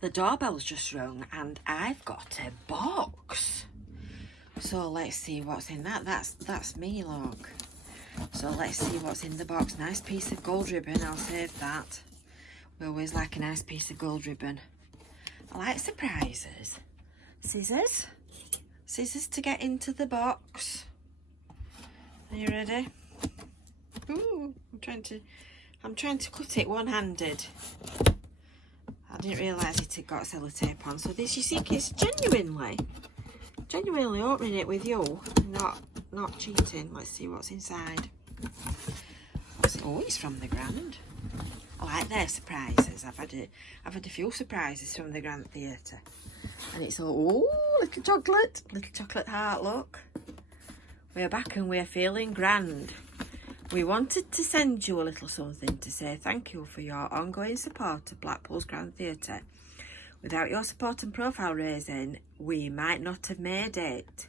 the doorbell's just rung and I've got a box. So let's see what's in that. That's me, look. So let's see what's in the box. Nice piece of gold ribbon, I'll save that. We always like a nice piece of gold ribbon. I like surprises. Scissors. Scissors to get into the box. Are you ready? Ooh, I'm trying to cut it one-handed. I didn't realise it had got sellotape on. So this, you see, it's genuinely opening it with you, not cheating. Let's see what's inside. Oh, it's from the Grand. I like their surprises. I've had a few surprises from the Grand Theatre, and it's all little chocolate heart. Look, we're back and we're feeling grand. We wanted to send you a little something to say thank you for your ongoing support of Blackpool's Grand Theatre. Without your support and profile raising, we might not have made it.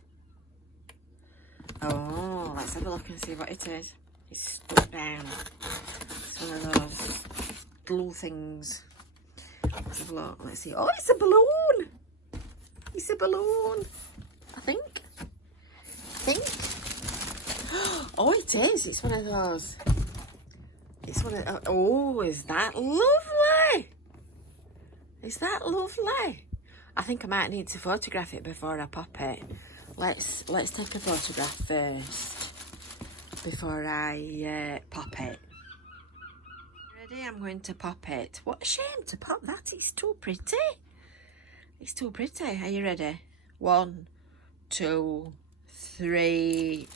Oh, let's have a look and see what it is. It's stuck down. It's one of those glue things. Let's have a look. Let's see. Oh, it's a balloon. It's a balloon. I think. Oh, it is. It's one of those. It's one of. Oh, is that lovely? Is that lovely? I think I might need to photograph it before I pop it. Let's take a photograph first before I pop it. Ready? I'm going to pop it. What a shame to pop that. It's too pretty. It's too pretty. Are you ready? 1, 2, 3.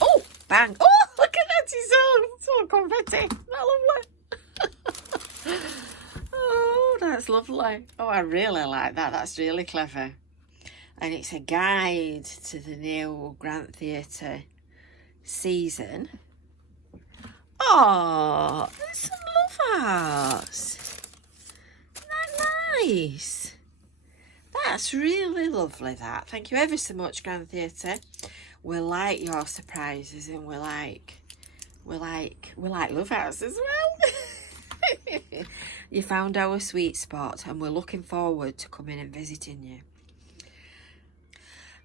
Oh, bang. Oh, look at that. It's all confetti. Isn't that lovely? Oh, that's lovely. Oh, I really like that. That's really clever. And it's a guide to the new Grand Theatre season. Oh, there's some love hearts. Isn't that nice? That's really lovely, that. Thank you ever so much, Grand Theatre. We like your surprises, and we like love hearts as well. You found our sweet spot, and we're looking forward to coming and visiting you.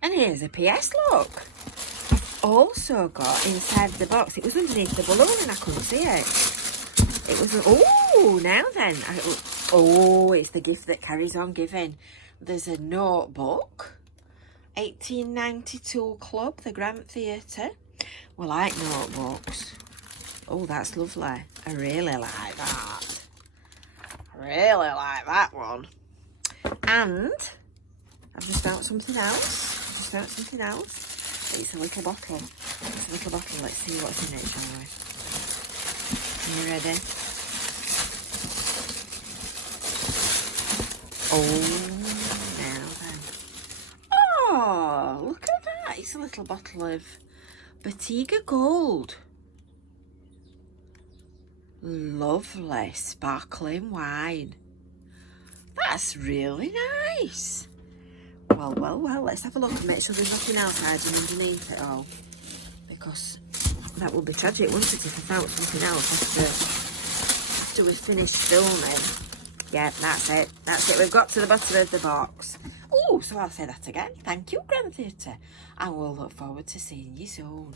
And here's a PS, look. I've also got inside the box, it was underneath the balloon and I couldn't see it. It was, oh, now then. Oh, it's the gift that carries on giving. There's a notebook. 1892 Club, the Grand Theatre. We like notebooks. Oh, that's lovely. I really like that. I really like that one. And I've just found something else. It's a little bottle. Let's see what's in it, shall we? Are you ready? Oh, now then. Oh, look at that. It's a little bottle of Bottega Gold. Lovely sparkling wine. That's really nice. Well, let's have a look and make sure there's nothing else hiding underneath it all, because that would be tragic, wouldn't it, if I found something else after we've finished filming. Yeah, that's it, we've got to the bottom of the box. Oh, so I'll say that again. Thank you, Grand Theatre, and we'll look forward to seeing you soon.